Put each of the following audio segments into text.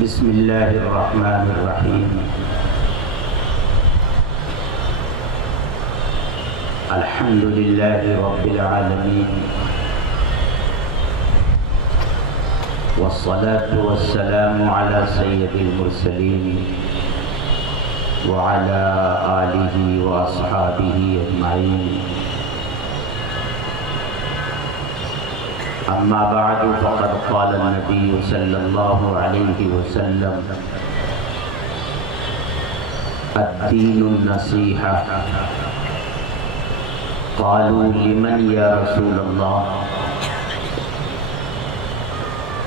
بسم اللہ الرحمن الرحیم الحمد للہ رب العالمین والصلاة والسلام علی سید المرسلین وعلى آلہ واصحابہ اجمعین اما بعد فقد قال النبی صلی اللہ علیہ وسلم الدین النصیحہ قالوا لمن یا رسول اللہ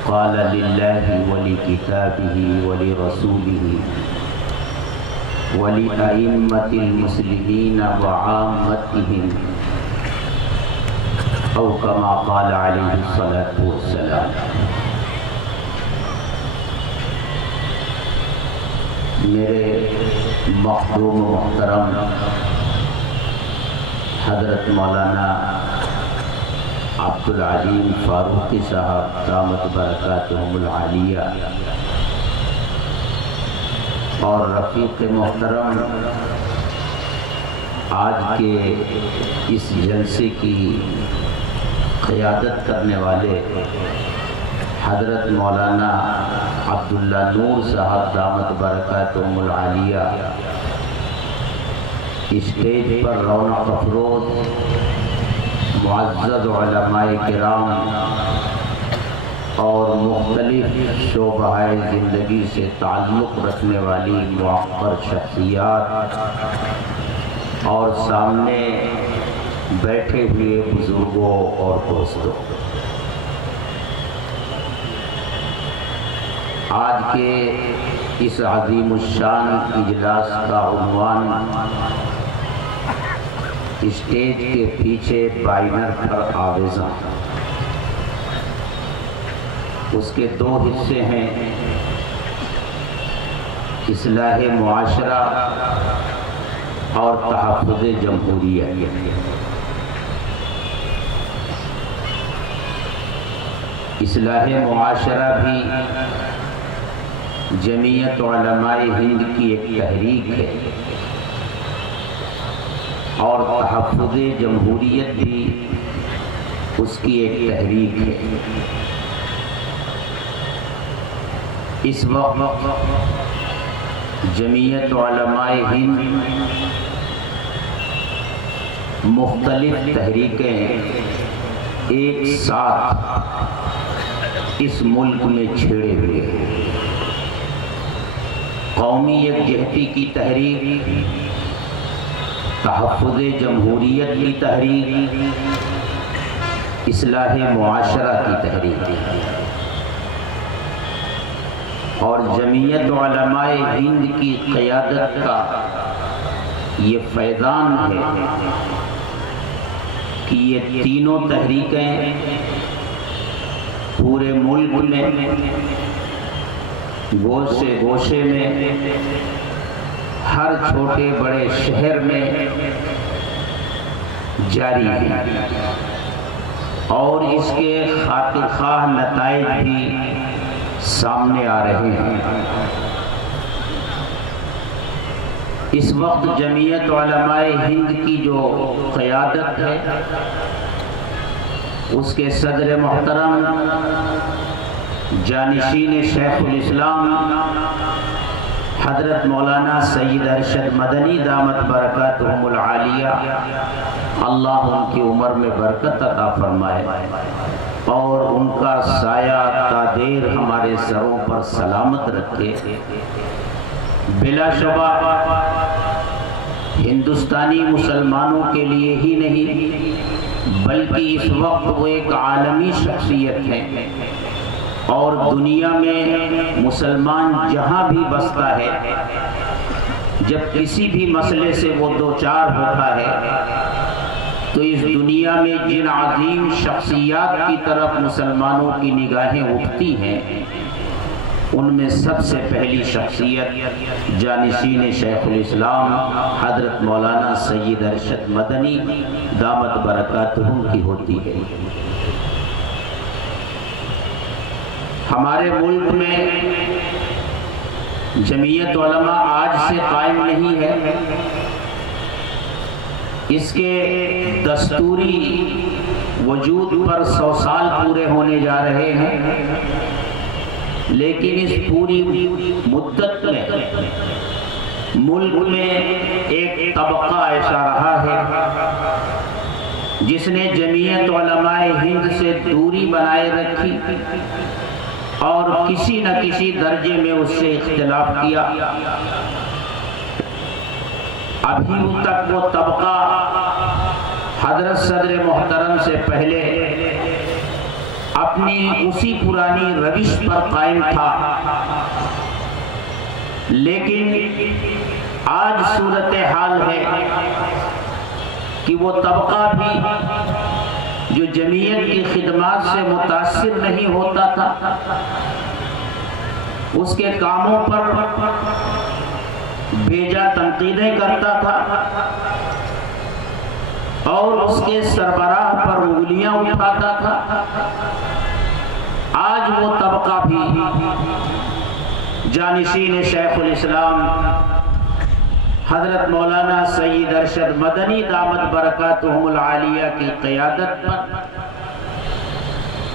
قال للہ ولکتابہ ولرسولہ ولأئمة المسلمین وعامتهم او کما قال علیہ الصلاة والسلام۔ میرے محترم و محترم حضرت مولانا عبدالعلیم فاروقی صاحب دامت برکاتہم العالیہ اور رفیق محترم، آج کے اس جلسے کی قیادت کرنے والے حضرت مولانا عبداللہ نور صاحب دامت برکاتہم العالیہ، اسٹیج پر رونق افروز معزز علماء کرام اور مختلف شعبہ زندگی سے تعلق رکھنے والی موقر شخصیات اور سامنے بیٹھے ہوئے بزرگوں اور دوستوں، آج کے اس عظیم الشان اجلاس کا عنوان اسٹیج کے پیچھے بائنر پر آویزاں، اس کے دو حصے ہیں، اصلاح معاشرہ اور تحفظ جمہوریہ۔ اصلاح معاشرہ بھی جمعیت علماء ہند کی ایک تحریک ہے اور تحفظ جمہوریت بھی اس کی ایک تحریک ہے۔ اس وقت جمعیت علماء ہند مختلف تحریکیں ایک ساتھ اس ملک میں چھیڑے ہوئے ہیں۔ قومی یکجہتی کی تحریک، تحفظ جمہوریت کی تحریک، اصلاح معاشرہ کی تحریک، اور جمعیت علماء ہند کی قیادت کا یہ فیضان ہے کہ یہ تینوں تحریکیں پورے ملک میں گوشے گوشے میں ہر چھوٹے بڑے شہر میں جاری ہیں اور اس کے خاطر خواہ نتائج بھی سامنے آ رہے ہیں۔ اس وقت جمعیت علماء ہند کی جو قیادت ہے اس کے صدر محترم جانشین شیخ الاسلام حضرت مولانا سید ارشد مدنی دامت برکاتہم العالیہ، اللہ ان کی عمر میں برکت عطا فرمائے اور ان کا سایہ تا دیر ہمارے سروں پر سلامت رکھے۔ بلا شبہ ہندوستانی مسلمانوں کے لیے ہی نہیں بلکہ اس وقت وہ ایک عالمی شخصیت ہے اور دنیا میں مسلمان جہاں بھی بستا ہے، جب کسی بھی مسئلے سے وہ دوچار ہوتا ہے تو اس دنیا میں جن عظیم شخصیات کی طرف مسلمانوں کی نگاہیں اٹھتی ہیں ان میں سب سے پہلی شخصیت جانشین شیخ الاسلام حضرت مولانا سید ارشد مدنی دامت برکاتہم کی ہوتی ہے۔ ہمارے ملک میں جمعیت علماء آج سے قائم نہیں ہے، اس کے دستوری وجود پر 100 سال پورے ہونے جا رہے ہیں، لیکن اس پوری مدت میں ملک میں ایک طبقہ ایسا رہا ہے جس نے جمعیت علماء ہند سے دوری بنائے رکھی اور کسی نہ کسی درجے میں اس سے اختلاف کیا۔ ابھی تک وہ طبقہ حضرت صدر محترم سے پہلے اپنی اسی پرانی روش پر قائم تھا، لیکن آج صورتحال ہے کہ وہ طبقہ بھی جو جمعیت کی خدمات سے متاثر نہیں ہوتا تھا، اس کے کاموں پر بیجا تنقیدیں کرتا تھا اور اس کے سربراہ پر انگلیاں اٹھاتا تھا، آج وہ طبقہ بھی جانشین شیخ الاسلام حضرت مولانا سید ارشد مدنی دامت برکاتہم العالیہ کی قیادت پر،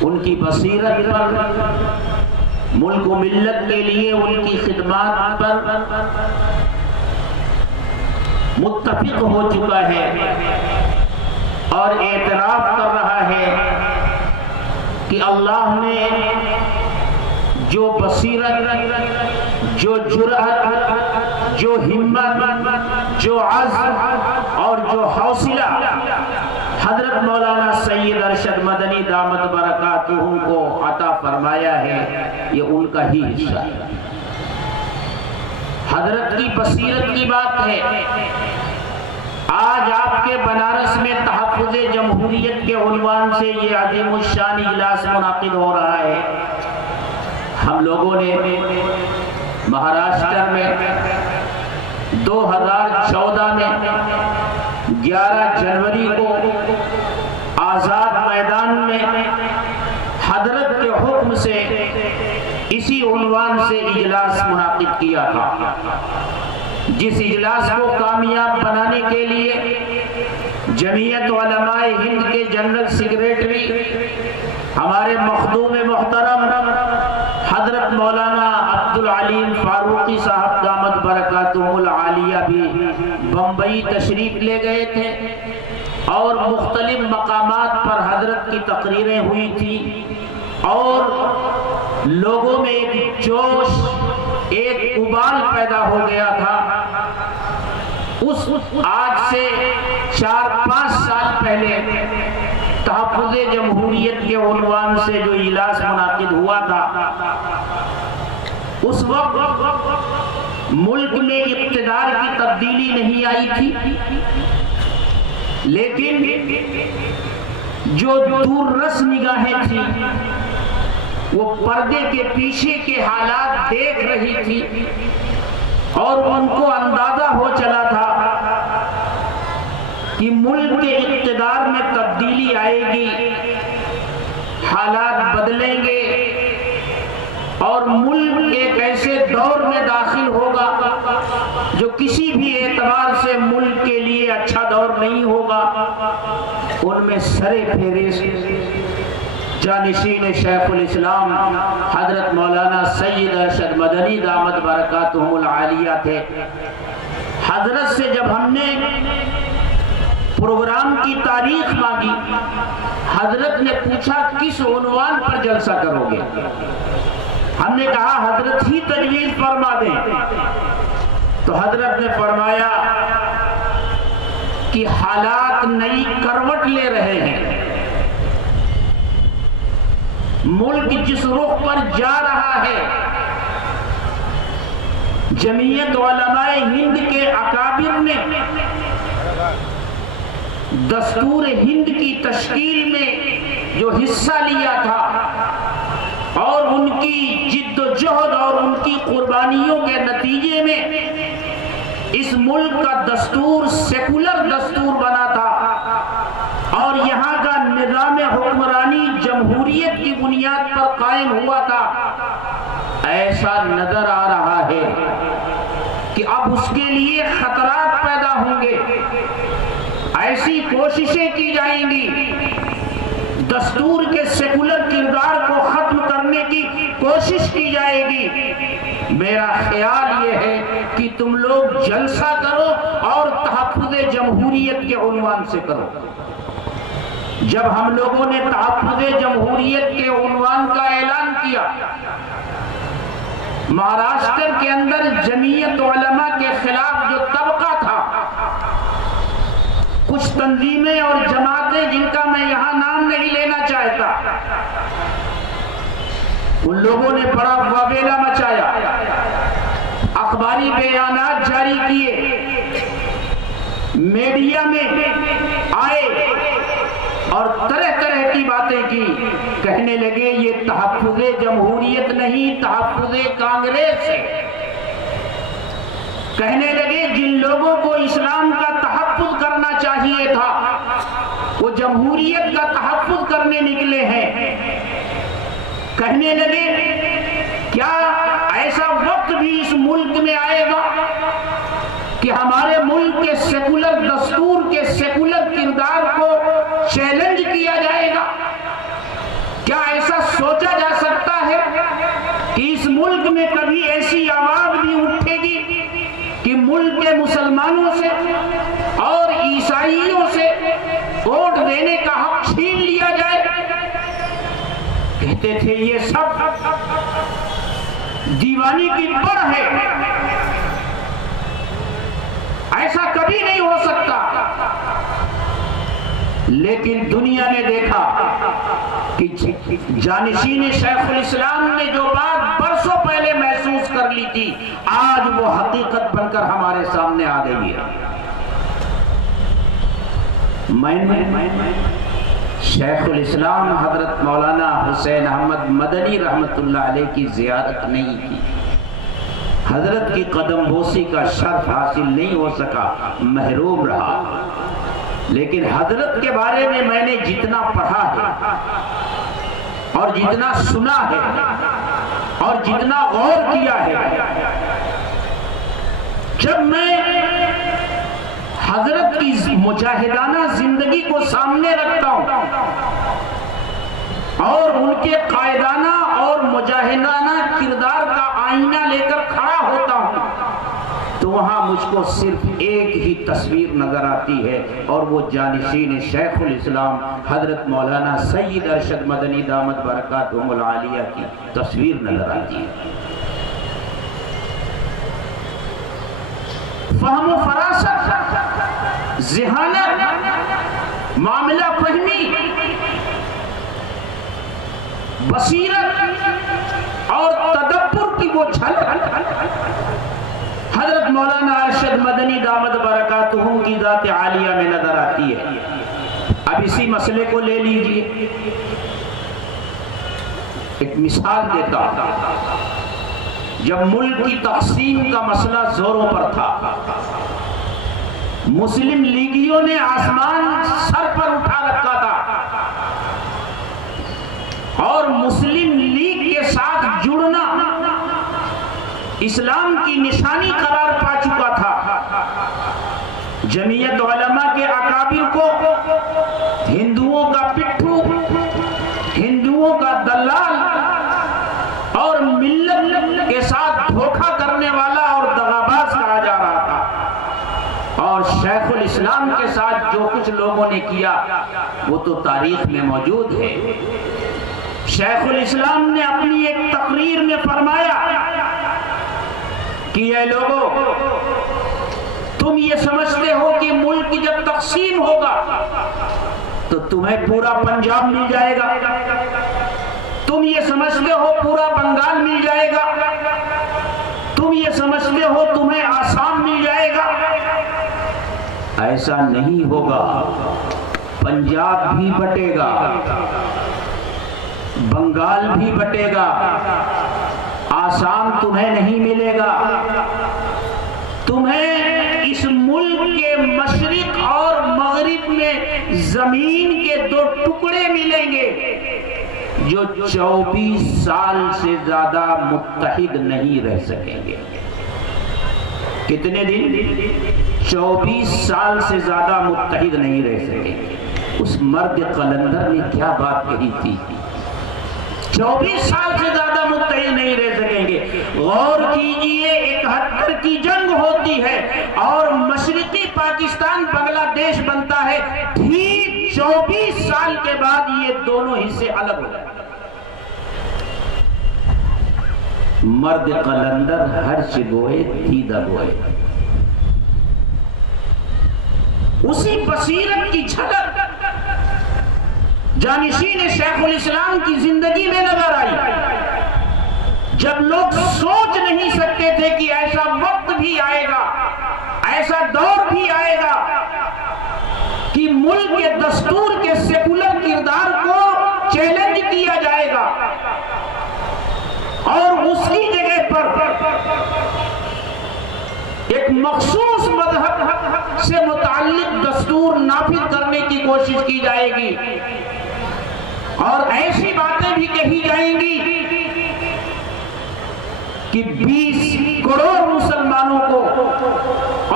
ان کی بصیرت پر، ملک و ملت کے لیے ان کی خدمات پر متفق ہو چکا ہے اور اعتراف کر رہا ہے کہ اللہ نے جو بصیرت، جو جرأت، جو ہمت، جو عزم اور جو حوصلہ حضرت مولانا سید ارشد مدنی دامت برکاتہم کو عطا فرمایا ہے، یہ ان کا ہی حصہ ہے۔ حضرت کی بصیرت کی بات ہے۔ آج آپ کے بنارس میں تحفظ جمہوریت کے عنوان سے یہ عظیم الشان اجلاس منعقد ہو رہا ہے۔ ہم لوگوں نے مہاراشٹر میں 2014 میں 11 جنوری کو آزاد میدان میں حضرت کے حکم سے اسی عنوان سے اجلاس منعقد کیا تھا، جس اجلاس کو کامیاب بنانے کے لیے جمعیت علماء ہند کے جنرل سیکریٹری ہمارے مخدوم محترم حضرت مولانا عبدالعلیم فاروقی صاحب دامت برکاتہم العالیہ بھی بمبئی تشریف لے گئے تھے اور مختلف مقامات پر حضرت کی تقریریں ہوئی تھی اور لوگوں میں ایک جوش، ایک ابال پیدا ہو گیا تھا۔ اس آج سے 4-5 سال پہلے تحفظ جمہوریت کے عنوان سے جو اجلاس منعقد ہوا تھا، اس وقت ملک میں اقتدار کی تبدیلی نہیں آئی تھی، لیکن جو دور رس نگاہیں تھیں وہ پردے کے پیچھے کے حالات دیکھ رہی تھی اور ان کو اندازہ ہو چلا تھا کہ ملک کے اقتدار میں تبدیلی آئے گی، حالات بدلیں گے اور ملک ایک ایسے دور میں داخل ہوگا جو کسی بھی اعتبار سے ملک کے لیے اچھا دور نہیں ہوگا۔ ان میں سرے فہرست جانشین شیخ الاسلام حضرت مولانا سید ارشد مدنی دامت برکاتہم العالیہ تھے۔ حضرت سے جب ہم نے پروگرام کی تاریخ مانگی، حضرت نے پوچھا کس عنوان پر جلسہ کرو گے؟ ہم نے کہا حضرت ہی تجویز فرما دیں، تو حضرت نے فرمایا کہ حالات نئی کروٹ لے رہے ہیں، ملک جس رخ پر جا رہا ہے، جمعیت علماء ہند کے اکابر نے دستور ہند کی تشکیل میں جو حصہ لیا تھا اور ان کی جد و جہد اور ان کی قربانیوں کے نتیجے میں اس ملک کا دستور سیکولر دستور بنا تھا اور یہاں کا نظام حکمرانی جمہوریت کی بنیاد پر قائم ہوا تھا۔ ایسے ایسا نظر آ رہا ہے کہ اب اس کے لیے خطرات پیدا ہوں گے، ایسی کوششیں کی جائیں گی، دستور کے سیکولر کردار کو ختم کرنے کی کوشش کی جائے گی۔ میرا خیال یہ ہے کہ تم لوگ جلسہ کرو اور تحفظ جمہوریت کے عنوان سے کرو۔ جب ہم لوگوں نے تحفظ جمہوریت کے عنوان کا اعلان کیا، مہاراشٹر کے اندر جمعیت علماء کے خلاف جو طبقہ تھا، کچھ تنظیمیں اور جماعتیں جن کا میں یہاں نام نہیں لینا چاہتا، ان لوگوں نے بڑا وبیلا مچایا، اخباری بیانات جاری کیے، میڈیا میں آئے اور طرح طرح کی باتیں کی، کہنے لگے یہ تحفظ جمہوریت نہیں، تحفظ کانگریس ہے۔ کہنے لگے جن لوگوں کو اسلام کا تحفظ کرنا چاہیے تھا وہ جمہوریت کا تحفظ کرنے نکلے ہیں۔ کہنے لگے کیا ایسا وقت بھی اس ملک میں آئے گا کہ ہمارے ملک کے سیکولر دستور کے سیکولر کردار کو چیلنج کیا جائے گا؟ کیا ایسا سوچا جا سکتا ہے کہ اس ملک میں کبھی ایسی آواز بھی اٹھے گی کہ ملک کے مسلمانوں سے اور عیسائیوں سے ووٹ دینے کا حق چھین لیا جائے؟ کہتے تھے یہ سب دیوانی کی پڑ ہے، ایسا کبھی نہیں ہو سکتا۔ لیکن دنیا نے دیکھا کہ جانشین شیخ الاسلام نے جو بات برسوں پہلے محسوس کر لی تھی، آج وہ حقیقت بن کر ہمارے سامنے آ گئی ہے۔ میں شیخ الاسلام حضرت مولانا حسین احمد مدنی رحمت اللہ علیہ کی زیارت نہیں کی، حضرت کی قدم بوسی کا شرف حاصل نہیں ہو سکا، محروم رہا۔ لیکن حضرت کے بارے میں نے جتنا پڑھا ہے اور جتنا سنا ہے اور جتنا غور کیا ہے، جب میں حضرت کی مجاہدانہ زندگی کو سامنے رکھتا ہوں اور ان کے قائدانہ اور مجاہدانہ کردار کا آئینہ لے کر کھڑا ہوتا ہوں، تو وہاں مجھ کو صرف ایک ہی تصویر نظر آتی ہے، اور وہ جانشین شیخ الاسلام حضرت مولانا سید ارشد مدنی دامت برکاتہم العالیہ کی تصویر نظر آتی ہے۔ فہم و فراست، ذہانت، معاملہ فہمی، بصیرت اور تدبر کی وہ جھلک حضرت مولانا ارشد مدنی دامت برکاتہم کی ذات عالیہ میں نظر آتی ہے۔ اب اسی مسئلے کو لے لیجئے، ایک مثال دیتا ہوں۔ جب ملک کی تقسیم کا مسئلہ زوروں پر تھا، مسلم لیگیوں نے آسمان سر پر اٹھا رکھا تھا، اور مسلم لیگ کے ساتھ جڑنا اسلام کی نشانی قرار پا چکا تھا۔ جمعیت علماء کے اکابر کو ہندوؤں کا پٹھو، ہندوؤں کا دلال اور ملت کے ساتھ دھوکہ کرنے والا اور دغاباز کہا جا رہا تھا، اور شیخ الاسلام کے ساتھ جو کچھ لوگوں نے کیا وہ تو تاریخ میں موجود ہے۔ شیخ الاسلام نے اپنی ایک تقریر میں فرمایا کہ اے لوگو، تم یہ سمجھتے ہو کہ ملک جب تقسیم ہوگا تو تمہیں پورا پنجاب مل جائے گا، تم یہ سمجھتے ہو پورا بنگال مل جائے گا، تم یہ سمجھتے ہو تمہیں آسام مل جائے گا۔ ایسا نہیں ہوگا، پنجاب بھی بٹے گا، بنگال بھی بٹے گا، آسام تمہیں نہیں ملے گا، تمہیں اس ملک کے مشرق اور مغرب میں زمین کے دو ٹکڑے ملیں گے، جو 24 سال سے زیادہ متحد نہیں رہ سکیں گے۔ کتنے دن؟ 24 سال سے زیادہ متحد نہیں رہ سکیں گے۔ اس مرد قلندر نے کیا بات کہی تھی؟ 24 سال سے زیادہ متحد نہیں رہ سکیں گے۔ غور کیجئے، 71 کی جنگ ہوتی ہے اور مشرقی پاکستان بنگلہ دیش بنتا ہے، ٹھیک 24 سال کے بعد یہ دونوں حصے الگ ہو جائیں۔ مرد قلندر ہرچ گوئے دیدہ گوئے، اسی بصیرت کی جھلک جانشین شیخ الاسلام کی زندگی میں نظر آئی، جب لوگ سوچ نہیں سکتے تھے کہ ایسا وقت بھی آئے گا، ایسا دور بھی آئے گا کہ ملک کے دستور کے سیکولر کردار کو چیلنج کیا جائے گا اور اس کی جگہ پر ایک مخصوص مذہب سے متعلق دستور نافذ کرنے کی کوشش کی جائے گی اور ایسی باتیں بھی کہی جائیں گی کہ 20 کروڑ مسلمانوں کو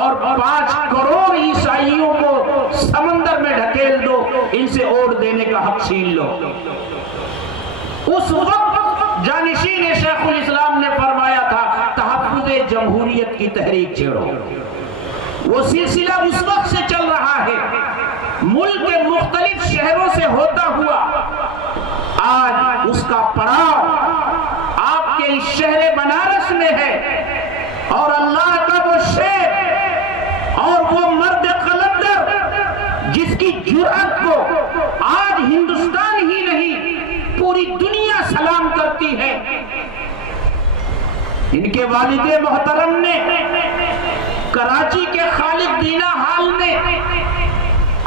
اور 5 کروڑ عیسائیوں کو سمندر میں ڈھکیل دو، ان سے ووٹ دینے کا حق چھین لو۔ اس وقت جانشین شیخ الاسلام نے فرمایا تھا تحفظ جمہوریت کی تحریک چھیڑو۔ وہ سلسلہ اس وقت سے چل رہا ہے، ملک کے مختلف شہروں سے ہوتا ہوا آج اس کا پڑاؤ آپ کے اس شہر بنارس میں ہے، اور اللہ کا وہ شیر اور وہ مرد قلندر جس کی جرأت کو آج ہندوستان ہی نہیں پوری دنیا سلام کرتی ہے، ان کے والد محترم نے کراچی کے خالد دینا ہال میں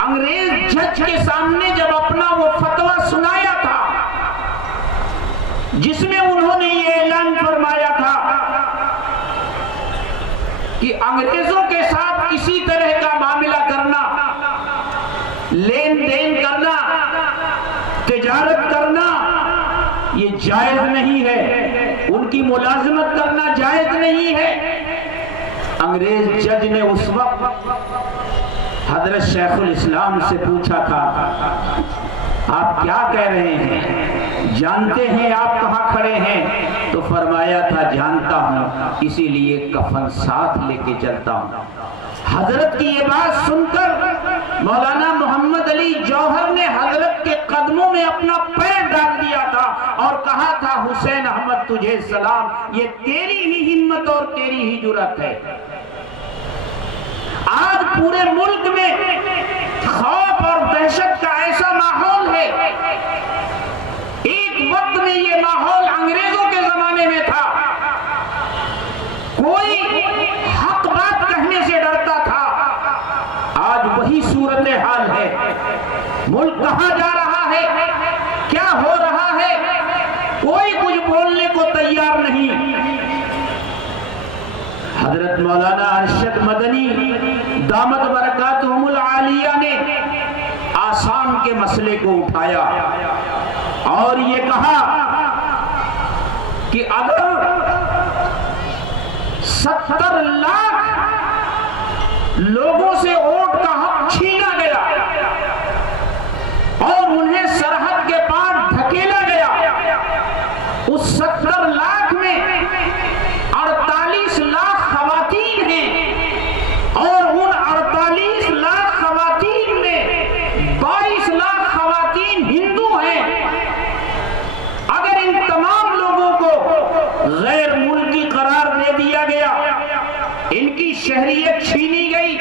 انگریز جج کے سامنے جب اپنا وہ فتویٰ سنایا تھا جس میں انہوں نے یہ اعلان فرمایا تھا کہ انگریزوں کے ساتھ کسی طرح کا معاملہ کرنا، لین دین کرنا، تجارت کرنا یہ جائز نہیں ہے، ان کی ملازمت کرنا جائز نہیں ہے۔ انگریز جج نے اس وقت حضرت شیخ الاسلام سے پوچھا تھا آپ کیا کہہ رہے ہیں، جانتے ہیں آپ کہاں کھڑے ہیں؟ تو فرمایا تھا جانتا ہوں، اسی لیے کفن ساتھ لے کے چلتا ہوں۔ حضرت کی یہ بات سن کر مولانا محمد علی جوہر نے حضرت کے قدموں میں اپنا پیر ڈال دیا تھا اور کہا تھا حسین احمد تجھے سلام، یہ تیری ہی ہمت اور تیری ہی جرأت ہے۔ آج پورے ملک میں خوف اور دہشت کا ایسا ماحول ہے، ایک وقت میں یہ ماحول انگریزوں کے زمانے میں تھا، کوئی حق بات کہنے سے ڈرتا تھا، آج وہی صورتحال ہے۔ ملک کہاں جا رہا ہے، کیا ہو رہا ہے، کوئی کچھ بولنے کو تیار نہیں۔ حضرت مولانا ارشد مدنی دامت برکاتہم العالیہ نے آسام کے مسئلے کو اٹھایا اور یہ کہا کہ اگر 70 لاکھ لوگوں سے ووٹ کا حق چھینا گیا اور انہیں سرحد کے پار دھکیلا گیا، اس 70 لاکھ میں 48 لاکھ خواتین ہیں اور ان 48 لاکھ خواتین میں 22 لاکھ خواتین ہندو ہیں، اگر ان تمام لوگوں کو غیر ملکی قرار دے دیا گیا، ان کی شہریت چھینی گئی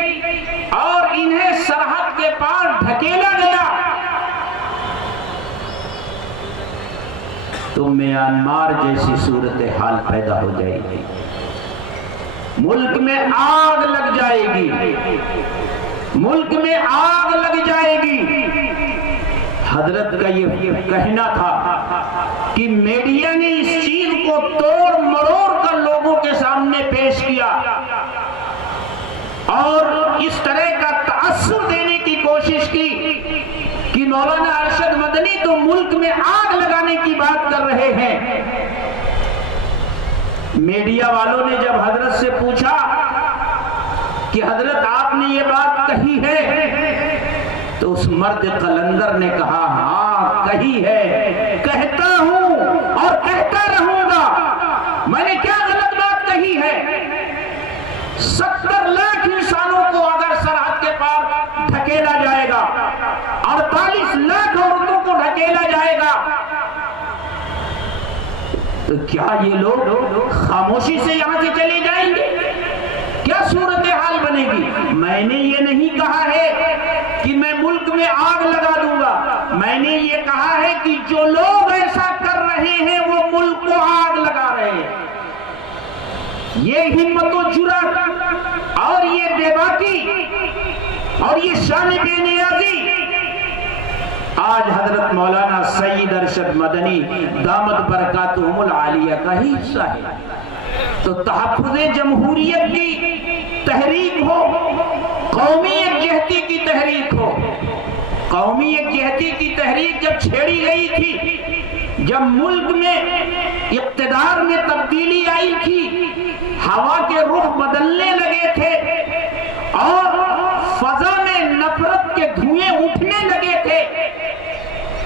اور انہیں سرحد کے پار دھکیلا گیا، تو میانمار جیسی صورتحال پیدا ہو جائے گی، ملک میں آگ لگ جائے گی، ملک میں آگ لگ جائے گی۔ حضرت کا یہ کہنا تھا کہ میڈیا نے اس چیز کو توڑ مروڑ کر لوگوں کے سامنے پیش کیا اور اس طرح کا تاثر دینے کی کوشش کی کہ مولانا ارشد مدنی تو ملک میں آگ لگانے کی بات کر رہے ہیں۔ میڈیا والوں نے جب حضرت سے پوچھا کہ حضرت آپ نے یہ بات کہی ہے، تو اس مرد قلندر نے کہا ہاں کہی ہے، کہتا ہوں اور کہتا رہوں گا۔ میں نے کیا غلط بات کہی ہے؟ 70 لاکھ انسانوں کو اگر سرحد کے پار ڈھکیلا جائے گا، 48 لاکھ عورتوں کو ڈھکیلا جائے گا، تو کیا یہ لوگ خاموشی سے یہاں سے چلے جائیں گے؟ کیا صورتحال بنے گی؟ میں نے یہ نہیں کہا ہے کہ میں ملک میں آگ لگا دوں گا، میں نے یہ کہا ہے کہ جو لوگ ایسا کر رہے ہیں وہ ملک کو آگ لگا رہے ہیں۔ یہ ہمت و جرأت اور یہ بے باکی اور یہ شان بے نیازی آج حضرت مولانا سید ارشد مدنی دامت برکاتہم العالیہ کا ہی حصہ ہے۔ تو تحفظ جمہوریت کی تحریک ہو، قومی یکجہتی کی تحریک ہو، قومی یکجہتی کی تحریک جب چھیڑی گئی تھی، جب ملک میں اقتدار میں تبدیلی آئی تھی، ہوا کے رخ بدلنے لگے تھے اور فضا میں نفرت کے دھوئیں اٹھنے لگے تھے،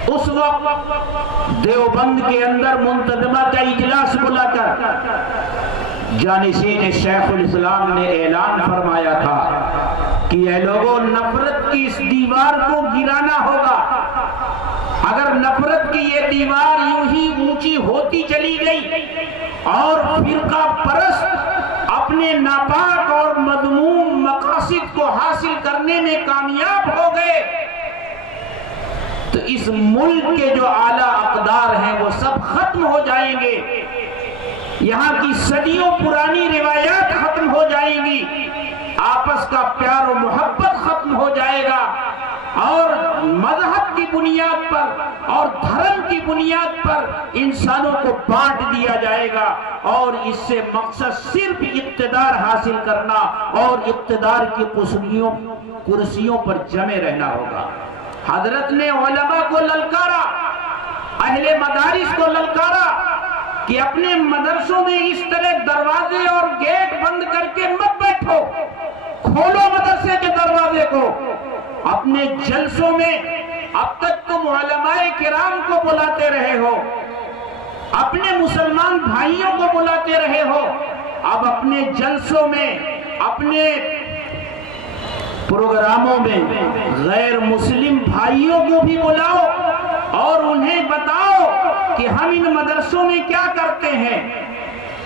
اس وقت دیوبند کے اندر منتظمہ کا اجلاس بلا کر جانشین شیخ الاسلام نے اعلان فرمایا تھا کہ اے لوگوں، نفرت کی اس دیوار کو گرانا ہوگا۔ اگر نفرت کی یہ دیوار یوں ہی اونچی ہوتی چلی گئی اور فرقہ پرست اپنے ناپاک اور مذموم مقاصد کو حاصل کرنے میں کامیاب ہو گئے، تو اس ملک کے جو اعلیٰ اقدار ہیں وہ سب ختم ہو جائیں گے، یہاں کی صدیوں پرانی روایات ختم ہو جائیں گی، آپس کا پیار و محبت ختم ہو جائے گا، اور مذہب کی بنیاد پر اور دھرم کی بنیاد پر انسانوں کو بانٹ دیا جائے گا، اور اس سے مقصد صرف اقتدار حاصل کرنا اور اقتدار کی کرسیوں پر جمے رہنا ہوگا۔ حضرت نے علماء کو للکارا، اہل مدارس کو للکارا کہ اپنے مدرسوں میں اس طرح دروازے اور گیٹ بند کر کے مت بیٹھو، کھولو مدرسے کے دروازے کو۔ اپنے جلسوں میں اب تک تم علماء کرام کو بلاتے رہے ہو، اپنے مسلمان بھائیوں کو بلاتے رہے ہو، اب اپنے جلسوں میں، اپنے پروگراموں میں غیر مسلم بھائیوں کو بھی بلاؤ اور انہیں بتاؤ کہ ہم ان مدرسوں میں کیا کرتے ہیں۔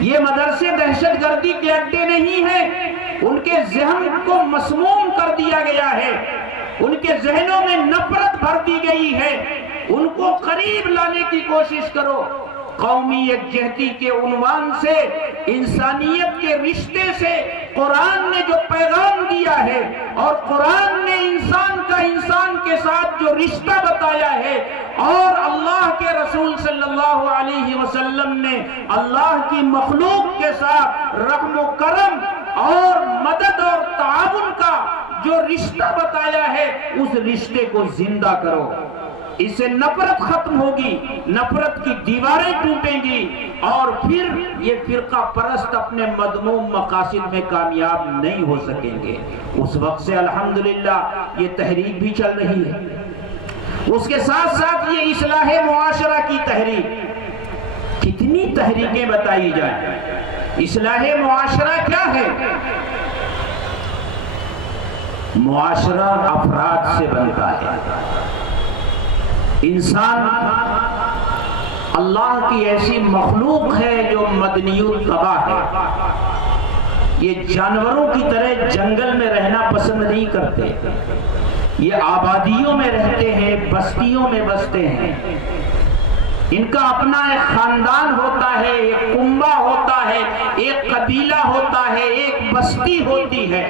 یہ مدرسے دہشت گردی کے اڈے نہیں ہیں، ان کے ذہن کو مسموم کر دیا گیا ہے، ان کے ذہنوں میں نفرت بھر دی گئی ہے، ان کو قریب لانے کی کوشش کرو۔ قومی یکجہتی کے عنوان سے، انسانیت کے رشتے سے قرآن نے جو پیغام دیا ہے، اور قرآن نے انسان کا انسان کے ساتھ جو رشتہ بتایا ہے، اور اللہ کے رسول صلی اللہ علیہ وسلم نے اللہ کی مخلوق کے ساتھ رحم و کرم اور مدد اور تعاون کا جو رشتہ بتایا ہے، اس رشتے کو زندہ کرو۔ اس سے نفرت ختم ہوگی، نفرت کی دیواریں ٹوٹیں گی، اور پھر یہ فرقہ پرست اپنے مذموم مقاصد میں کامیاب نہیں ہو سکیں گے۔ اس وقت سے الحمدللہ یہ تحریک بھی چل رہی ہے، اس کے ساتھ ساتھ یہ اصلاح معاشرہ کی تحریک۔ کتنی تحریکیں بتائی جائیں۔ اصلاح معاشرہ کیا ہے؟ معاشرہ افراد سے بنتا ہے۔ انسان اللہ کی ایسی مخلوق ہے جو مدنی الطبع ہے، یہ جانوروں کی طرح جنگل میں رہنا پسند نہیں کرتے، یہ آبادیوں میں رہتے ہیں، بستیوں میں بستے ہیں، ان کا اپنا ایک خاندان ہوتا ہے، ایک کنبہ ہوتا ہے، ایک قبیلہ ہوتا ہے، ایک بستی ہوتی ہے،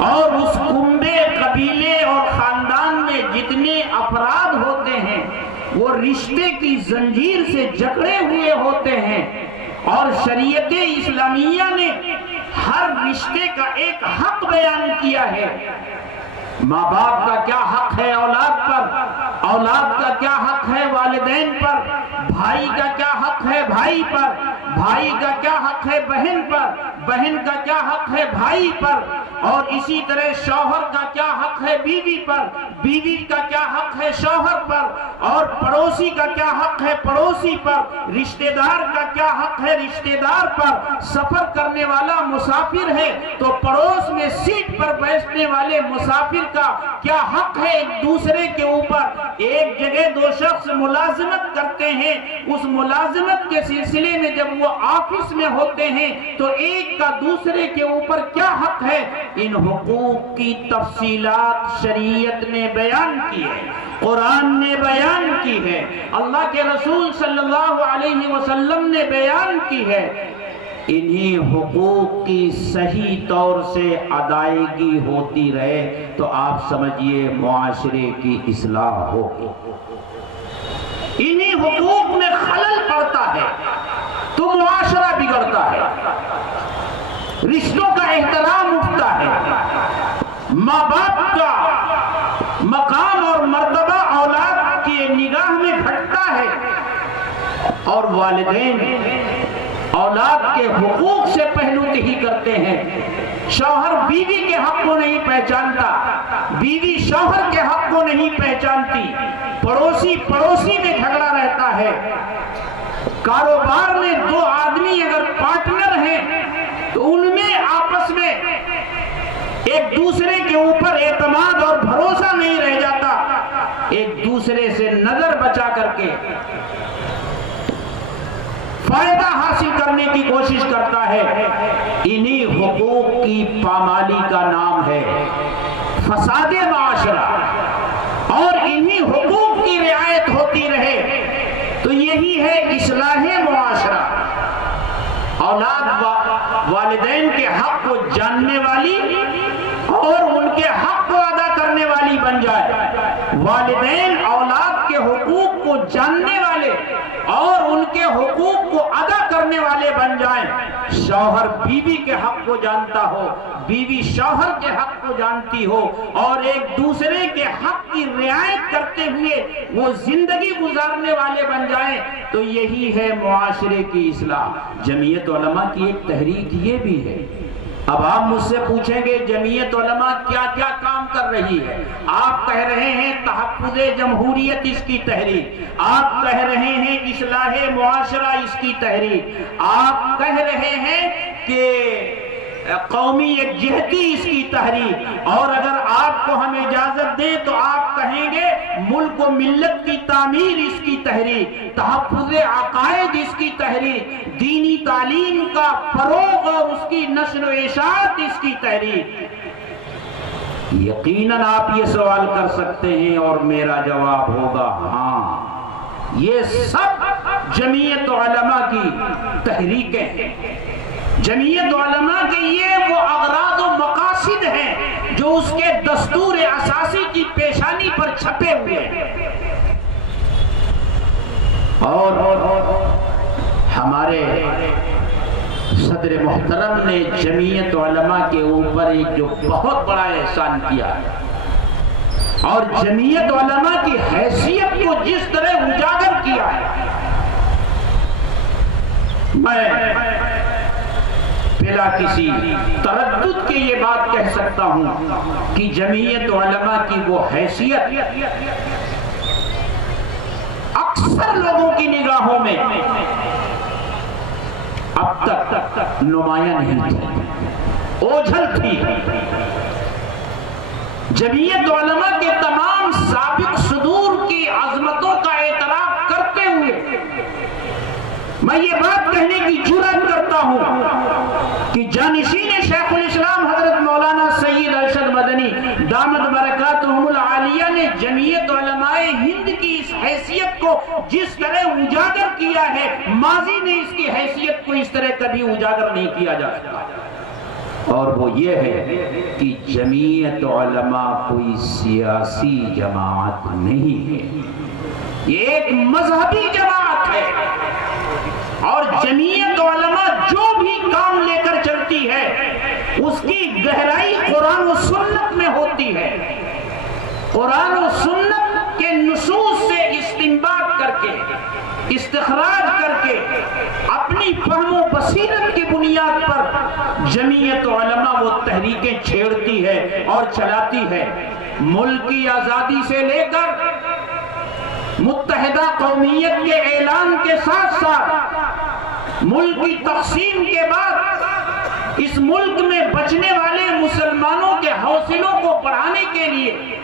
اور اس کنبے، قبیلے اور خاندان میں جتنے افراد ہوتے ہیں وہ رشتے کی زنجیر سے جکڑے ہوئے ہوتے ہیں، اور شریعت اسلامیہ نے ہر رشتے کا ایک حق بیان کیا ہے۔ ماں باپ کا کیا حق ہے اولاد پر، اولاد کا کیا حق ہے والدین پر، بھائی کا کیا حق ہے بھائی پر، بھائی کا کیا حق ہے بہن پر، بہن کا کیا حق ہے بھائی پر، اور اسی طرح شوہر کا کیا حق ہے بیوی پر، بیوی کا کیا حق ہے شوہر پر، اور پڑوسی کا کیا حق ہے پڑوسی پر، رشتہ دار کا کیا حق ہے رشتہ دار پر، سفر کرنے والا مسافر ہے تو پڑوس میں سیٹ پر بیٹھنے والے مسافر کا کیا حق ہے ایک دوسرے کے اوپر۔ ایک جگہ دو شخص ملازمت کرتے ہیں، اس ملازمت کے سلسلے میں جب وہ آفس میں ہوتے ہیں تو ایک کا دوسرے کے اوپر کیا حق ہے، ان حقوق کی تفصیلات شریعت نے بیان کی ہے، قرآن نے بیان کی ہے، اللہ کے رسول صلی اللہ علیہ وسلم نے بیان کی ہے۔ انہی حقوق کی صحیح طور سے ادائیگی ہوتی رہے تو آپ سمجھیے معاشرے کی اصلاح ہوگی۔ انہی حقوق میں خلل پڑتا ہے تو معاشرہ بگڑتا ہے، رشتوں کا احترام اٹھتا ہے، ماں باپ کا مقام اور مرتبہ اولاد کی نگاہ میں گھٹتا ہے، اور والدین اولاد کے حقوق سے پہلو تہی کرتے ہیں۔ شوہر بیوی کے حق کو نہیں پہچانتا، بیوی شوہر کے حق کو نہیں پہچانتی، پڑوسی پڑوسی میں جھگڑا رہتا ہے۔ کاروبار میں دو آدمی اگر پارٹنر ہیں تو ان میں آپس میں ایک دوسرے کے اوپر اعتماد اور بھروسہ نہیں رہ جاتا، ایک دوسرے سے نظر بچا کر کے فائدہ حاصل کرنے کی کوشش کرتا ہے۔ انہی حقوق کی پامالی کا نام ہے فساد معاشرہ، اور انہی حقوق کی رعایت ہوتی رہے تو یہی ہے اصلاح معاشرہ۔ اولاد والدین کے حق کو جاننے والی اور ان کے حق کو ادا کرنے والی بن جائے، والدین اولاد کے حقوق کو جاننے والے اور ان کے حقوق کو ادا کرنے والے بن جائیں، شوہر بیوی کے حق کو جانتا ہو، بیوی شوہر کے حق کو جانتی ہو، اور ایک دوسرے کے حق کی رعایت کرتے ہوئے وہ زندگی گزارنے والے بن جائیں تو یہی ہے معاشرے کی اصلاح۔ جمعیت علماء کی ایک تحریک یہ بھی ہے۔ اب آپ مجھ سے پوچھیں گے جمعیت علماء کیا کیا کام کر رہی ہے؟ آپ کہہ رہے ہیں تحفظ جمہوریت اس کی تحریک، آپ کہہ رہے ہیں اصلاح معاشرہ اس کی تحریک، آپ کہہ رہے ہیں کہ قومی یکجہتی اس کی تحریک، اور اگر آپ کو ہم اجازت دیں تو آپ کہیں گے ملک و ملت کی تعمیر اس کی تحریک، تحفظ عقائد اس کی تحریک، دینی تعلیم کا فروغ اور اس کی نشر و اشاعت اس کی تحریک۔ یقیناً آپ یہ سوال کر سکتے ہیں اور میرا جواب ہوگا ہاں، یہ سب جمعیت علماء کی تحریکیں ہیں۔ جمعیت علماء کے یہ وہ اغراض و مقاصد ہیں جو اس کے دستور اساسی کی پیشانی پر چھپے ہوئے ہیں، اور ہمارے صدر محترم نے جمعیت علماء کے اوپر ایک جو بہت بڑا احسان کیا ہے اور جمعیت علماء کی حیثیت کو جس طرح اجاگر کیا ہے، میں بلا کسی تردد کے یہ بات کہہ سکتا ہوں کہ جمعیت علماء کی وہ حیثیت اکثر لوگوں کی نگاہوں میں اب تک نمایاں نہیں تھی، اوجھل تھی۔ جمعیت علماء کے تمام سابق صدور کی عظمتوں کا اعتراف کرتے ہوئے میں یہ بات کہنے کی جرأت کرتا ہوں کہ جانشین شیخ الاسلام حضرت مولانا سید ارشد مدنی دامت برکاتہم العالیہ نے جمعیت علماء ہند کی اس حیثیت کو جس طرح اجاگر کیا ہے، ماضی میں اس کی حیثیت کو اس طرح کبھی اجاگر نہیں کیا جا سکتا، اور وہ یہ ہے کہ جمعیت علماء کوئی سیاسی جماعت نہیں ہے، یہ ایک مذہبی جماعت ہے، اور جمعیت علماء جو بھی کام لے کر چلتی ہے اس کی گہرائی قرآن و سنت میں ہوتی ہے۔ قرآن و سنت کے نصوص سے استنباط کر کے، استخراج کر کے، اپنی فہم و بصیرت کی بنیاد پر جمعیت علماء وہ تحریکیں چھیڑتی ہے اور چلاتی ہے۔ ملک کی آزادی سے لے کر متحدہ قومیت کے اعلان کے ساتھ ساتھ ملک کی تقسیم کے بعد اس ملک میں بچنے والے مسلمانوں کے حوصلوں کو بڑھانے کے لیے،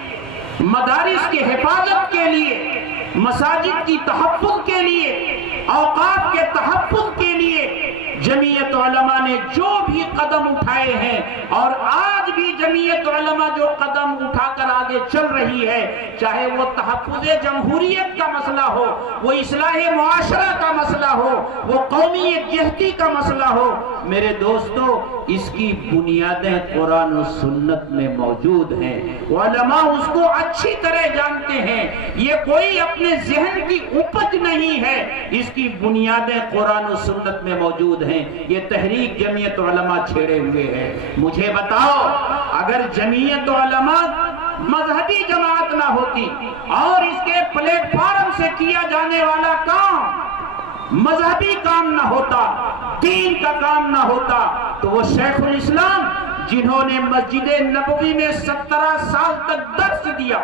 مدارس کی حفاظت کے لیے، مساجد کی تحفظ کے لیے، اوقاف کے تحفظ کے لیے جمعیت علماء نے جو بھی قدم اٹھائے ہیں، اور آج بھی جمعیت علماء جو قدم اٹھا کر آگے چل رہی ہے، چاہے وہ تحفظ جمہوریت کا مسئلہ ہو، وہ اصلاح معاشرہ کا مسئلہ ہو، وہ قومی یکجہتی کا مسئلہ ہو، میرے دوستو اس کی بنیادیں قرآن و سنت میں موجود ہیں۔ علماء اس کو اچھی طرح جانتے ہیں، یہ کوئی اپنے ذہن کی اپج نہیں ہے، اس کی بنیادیں قرآن و سنت میں موجود ہیں۔ یہ تحریک جمعیت علماء چھیڑے ہوئے ہے۔ مجھے بتاؤ، اگر جمعیت علماء مذہبی جماعت نہ ہوتی اور اس کے پلیٹ فارم سے کیا جانے والا کام مذہبی کام نہ ہوتا، دین کا کام نہ ہوتا، تو وہ شیخ الاسلام جنہوں نے مسجد نبوی میں 17 سال تک درس دیا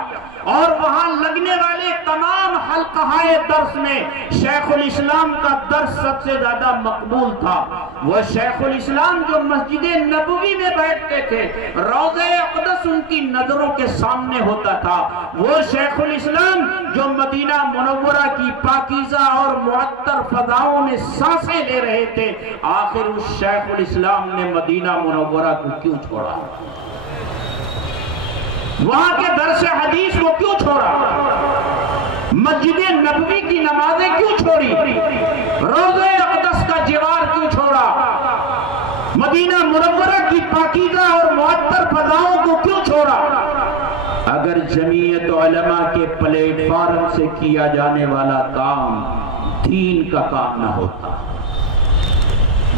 اور وہاں لگنے والے تمام حلقہائے درس میں شیخ الاسلام کا درس سب سے زیادہ مقبول تھا، وہ شیخ الاسلام جو مسجد نبوی میں بیٹھتے تھے، روضہ اقدس ان کی نظروں کے سامنے ہوتا تھا، وہ شیخ الاسلام جو مدینہ منورہ کی پاکیزہ اور معطر فضاؤں میں سانسیں لے رہے تھے، آخر اس شیخ الاسلام نے مدینہ منورہ کو کیوں چھوڑا؟ وہاں کے درس حدیث کو کیوں چھوڑا؟ مسجد نبوی کی نمازیں کیوں چھوڑی؟ روضہ اقدس کا جوار کیوں چھوڑا؟ مدینہ منورہ کی پاکیزہ اور معطر فضاؤں کو کیوں چھوڑا؟ اگر جمعیت علماء کے پلیٹ فارم سے کیا جانے والا کام دین کا کام نہ ہوتا،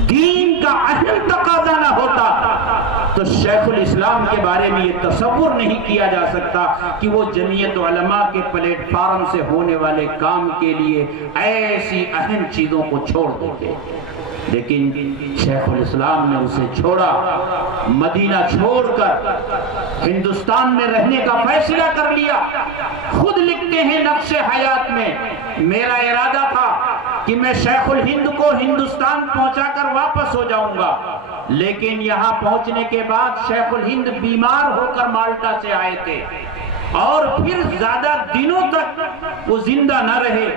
دین کا اہم تقاضا نہ ہوتا، تو شیخ الاسلام کے بارے میں یہ تصور نہیں کیا جا سکتا کہ وہ جمعیت علماء کے پلیٹ فارم سے ہونے والے کام کے لیے ایسی اہم چیزوں کو چھوڑ دیتے۔ لیکن شیخ الاسلام نے اسے چھوڑا، مدینہ چھوڑ کر ہندوستان میں رہنے کا فیصلہ کر لیا۔ خود لکھتے ہیں نقش حیات میں، میرا ارادہ تھا کہ میں شیخ الہند کو ہندوستان پہنچا کر واپس ہو جاؤں گا، لیکن یہاں پہنچنے کے بعد شیخ الہند بیمار ہو کر مالٹا سے آئے تھے اور پھر زیادہ دنوں تک وہ زندہ نہ رہے۔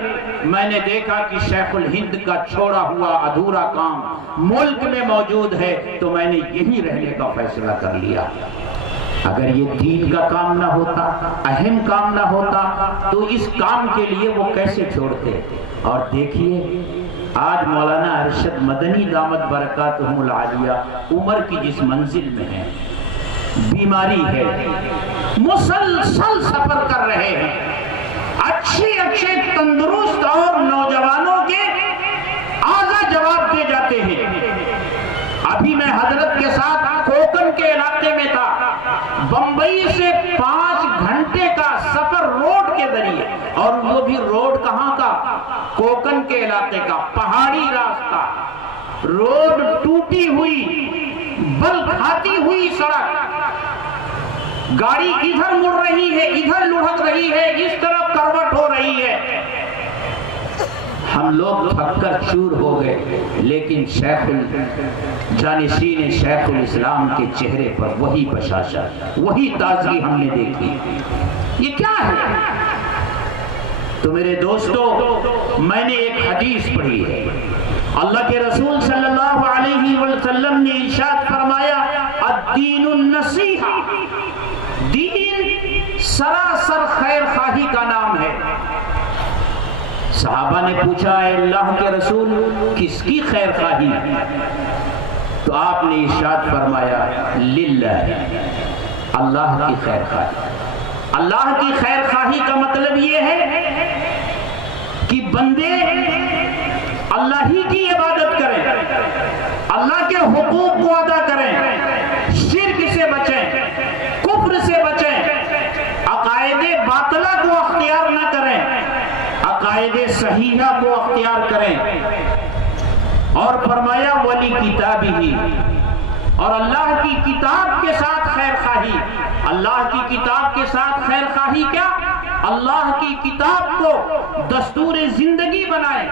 میں نے دیکھا کہ شیخ الہند کا چھوڑا ہوا ادھورا کام ملک میں موجود ہے، تو میں نے یہی رہنے کا فیصلہ کر لیا۔ اگر یہ دین کا کام نہ ہوتا، اہم کام نہ ہوتا، تو اس کام کے لیے وہ کیسے چھوڑتے؟ اور دیکھیے آج مولانا ارشد مدنی دامت برکاتہم العالیہ عمر کی جس منزل میں ہے، بیماری ہے، مسلسل سفر کر رہے ہیں، اچھے تندرست اور نوجوانوں کے آزا جواب دے جاتے ہیں۔ ابھی میں حضرت کے ساتھ کوکن کے علاقے میں تھا، بمبئی سے 5 گھنٹے کا سفر روڈ کے ذریعے، اور وہ بھی روڈ کہاں کا؟ کوکن کے علاقے کا پہاڑی راستہ، روڈ ٹوٹی ہوئی، بل کھاتی ہوئی سڑک، گاڑی ادھر مڑ رہی ہے، ادھر لڑھک رہی ہے، اس طرف کروٹ ہو رہی ہے۔ ہم لوگ تھک کر چور ہو گئے، لیکن جانشین شیخ الاسلام کے چہرے پر وہی بشاشت، وہی تازگی ہم نے دیکھی۔ یہ کیا ہے؟ تو میرے دوستو، میں نے ایک حدیث پڑھی ہے، اللہ کے رسول صلی اللہ علیہ وسلم نے ارشاد فرمایا، الدین النصیحہ، دین سراسر خیر خواہی کا نام ہے۔ صحابہ نے پوچھا، اے اللہ کے رسول، کس کی خیر خواہی؟ تو آپ نے ارشاد فرمایا، للہ، اللہ کی خیر خواہی۔ اللہ کی خیر خواہی کا مطلب یہ ہے کہ بندے اللہ ہی کی عبادت کریں، اللہ کے حقوق کو ادا کریں، شرک سے بچیں، کفر سے بچیں، عقائد صحیحہ کو اختیار کریں، اور فرمایا ولی کتابہ، اور اللہ کی کتاب کے ساتھ خیر خواہی۔ اللہ کی کتاب کے ساتھ خیر خواہی کیا؟ اللہ کی کتاب کو دستور زندگی بنائیں،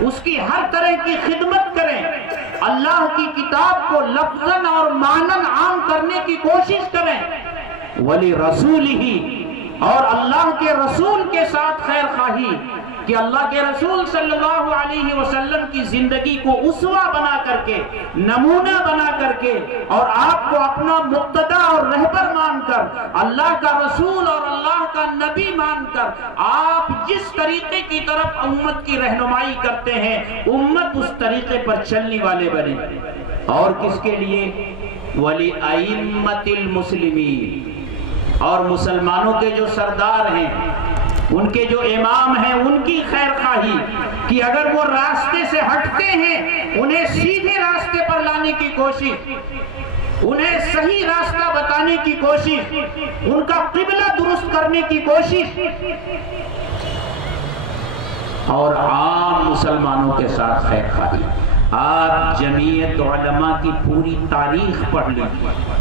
اس کی ہر طرح کی خدمت کریں، اللہ کی کتاب کو لفظاً اور معناً عام کرنے کی کوشش کریں۔ ولی رسولہ، اور اللہ کے رسول کے ساتھ خیر خواہی کہ اللہ کے رسول صلی اللہ علیہ وسلم کی زندگی کو اسوہ بنا کر کے، نمونہ بنا کر کے، اور آپ کو اپنا مقتدی اور رہبر مان کر، اللہ کا رسول اور اللہ کا نبی مان کر، آپ جس طریقے کی طرف امت کی رہنمائی کرتے ہیں، امت اس طریقے پر چلنے والے بنے۔ اور کس کے لیے؟ ولی ائمۃ المسلمین، اور مسلمانوں کے جو سردار ہیں، ان کے جو امام ہیں، ان کی خیر خواہی کہ اگر وہ راستے سے ہٹتے ہیں انہیں سیدھے راستے پر لانے کی کوشش، انہیں صحیح راستہ بتانے کی کوشش، ان کا قبلہ درست کرنے کی کوشش، اور عام مسلمانوں کے ساتھ خیر خواہی۔ آپ جمعیت علماء کی پوری تاریخ پڑھ لیجیے،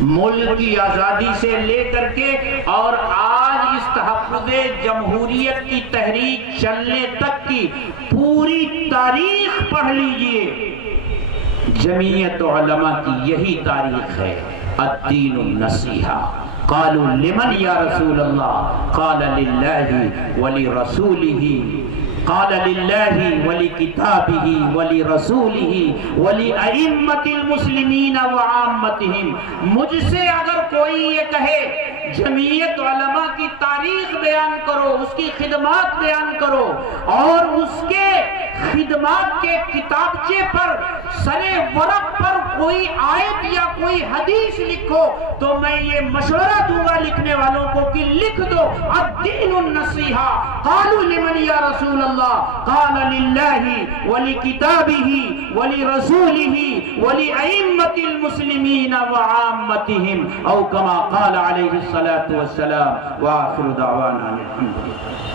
ملک کی آزادی سے لے کر کے اور آج اس تحفظ جمہوریت کی تحریک چلنے تک کی پوری تاریخ پڑھ لیجئے۔ جمعیت علماء کی یہی تاریخ ہے۔ الدین النصیحہ۔ قالوا لمن یا رسول اللہ؟ قال للہ ولرسولہ، قال للہ ولکتابہ ولرسولہ ولأئمۃ المسلمین وعامتہم۔ مجھ سے اگر کوئی یہ کہے جمعیت علماء کی تاریخ بیان کرو، اس کی خدمات بیان کرو، اور اس کے خدمات کے کتابچے پر سرے ورق پر کوئی آیت یا کوئی حدیث لکھو، تو میں یہ مشورہ دوں گا لکھنے والوں کو کہ لکھ دو الدین النصیحہ۔ قالوا لمن یا رسول اللہ؟ قال للہ ولکتابہ ولرسولہ ولأئمۃ المسلمین وعامتہم، او کما قال علیہ الصلاۃ والسلام۔ وآخر دعوانا الحمد للہ۔